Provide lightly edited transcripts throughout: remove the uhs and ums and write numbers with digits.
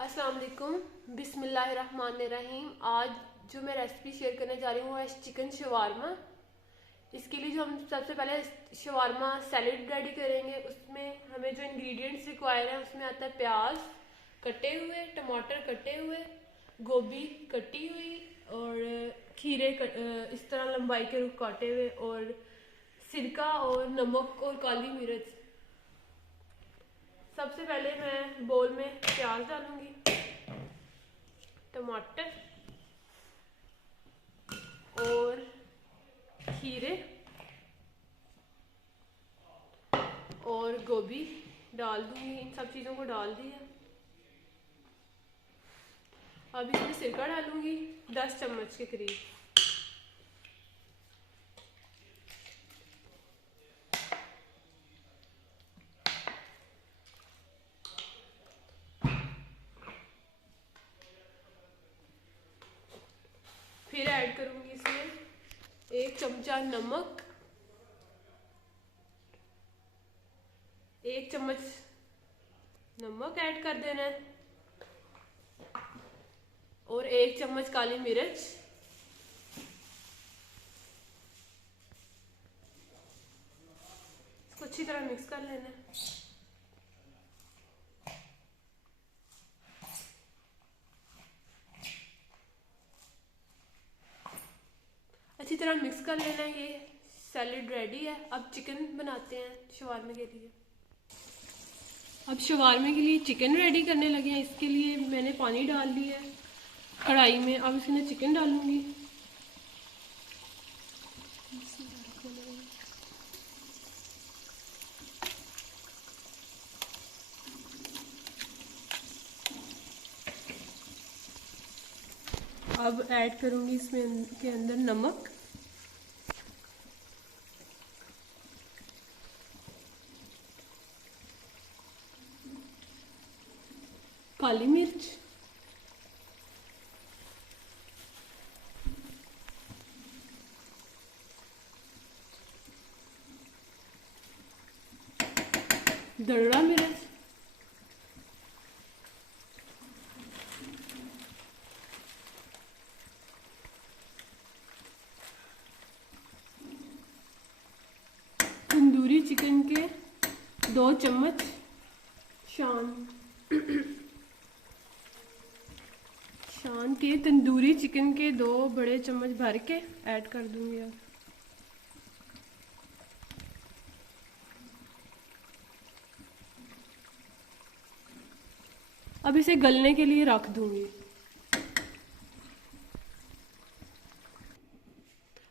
अस्सलाम वालेकुम। बिस्मिल्लाहिर्रहमानिर्रहीम। आज जो मैं रेसिपी शेयर करने जा रही हूँ वो है चिकन शवारमा। इसके लिए जो हम सबसे पहले शवारमा सैलेड रेडी करेंगे, उसमें हमें जो इंग्रेडिएंट्स रिक्वायर हैं उसमें आता है प्याज कटे हुए, टमाटर कटे हुए, गोभी कटी हुई और खीरे इस तरह लंबाई के रुख काटे हुए, और सिरका और नमक और काली मिर्च। सबसे पहले मैं बोल में प्याज डालूंगी, टमाटर और खीरे और गोभी डाल दूंगी। इन सब चीज़ों को डाल दिया। अब इसमें सिरका डालूंगी 10 चम्मच के करीब। फिर ऐड करूंगी इसमें 1 चमचा नमक, 1 चम्मच नमक ऐड कर देना है, और 1 चम्मच काली मिर्च। इसको अच्छी तरह मिक्स कर लेना है। अच्छी तरह मिक्स कर लेना है। ये सैलेड रेडी है। अब चिकन बनाते हैं शवारमे के लिए। अब शवारमे के लिए चिकन रेडी करने लगे हैं। इसके लिए मैंने पानी डाल दिया है कढ़ाई में। अब इसमें चिकन डालूंगी। अब ऐड करूंगी इसमें के अंदर नमक, काली मिर्च, दड़ा मिर्च, तंदूरी चिकन के 2 चम्मच, शान के तंदूरी चिकन के 2 बड़े चम्मच भर के ऐड कर दूंगी। अब इसे गलने के लिए रख दूंगी।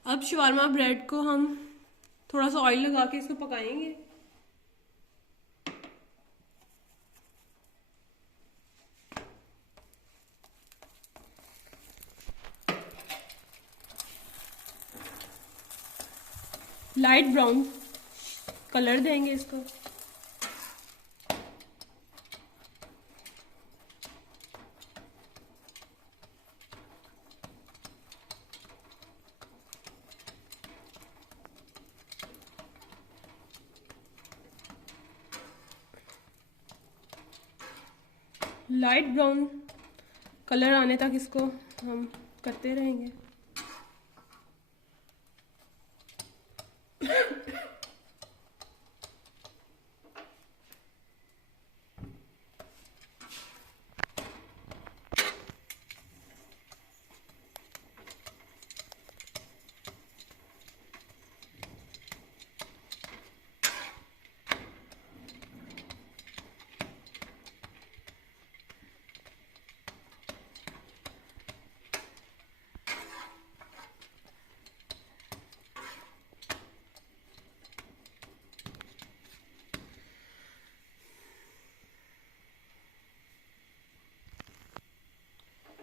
अब शवारमा ब्रेड को हम थोड़ा सा ऑयल लगा के इसको पकाएंगे। लाइट ब्राउन कलर देंगे इसको। लाइट ब्राउन कलर आने तक इसको हम करते रहेंगे।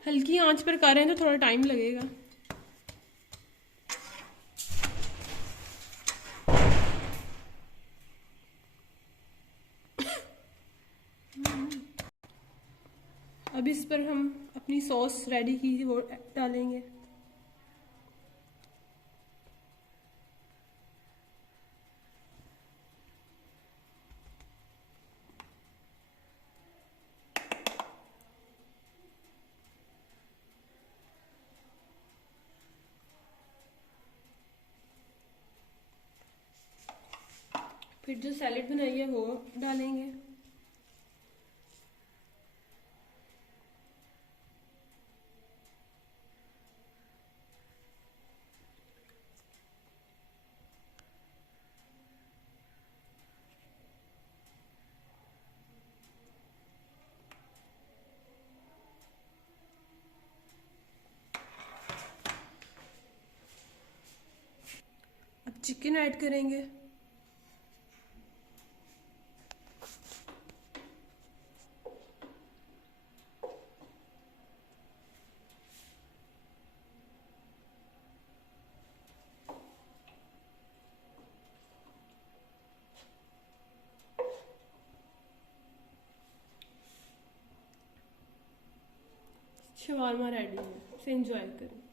हल्की आंच पर कर रहे हैं तो थोड़ा टाइम लगेगा। अब इस पर हम अपनी सॉस रेडी की वो डालेंगे। फिर जो सैलेड बनाई है वो डालेंगे। अब चिकन ऐड करेंगे। शवारमा रेडी है, इसे एंजॉय करें।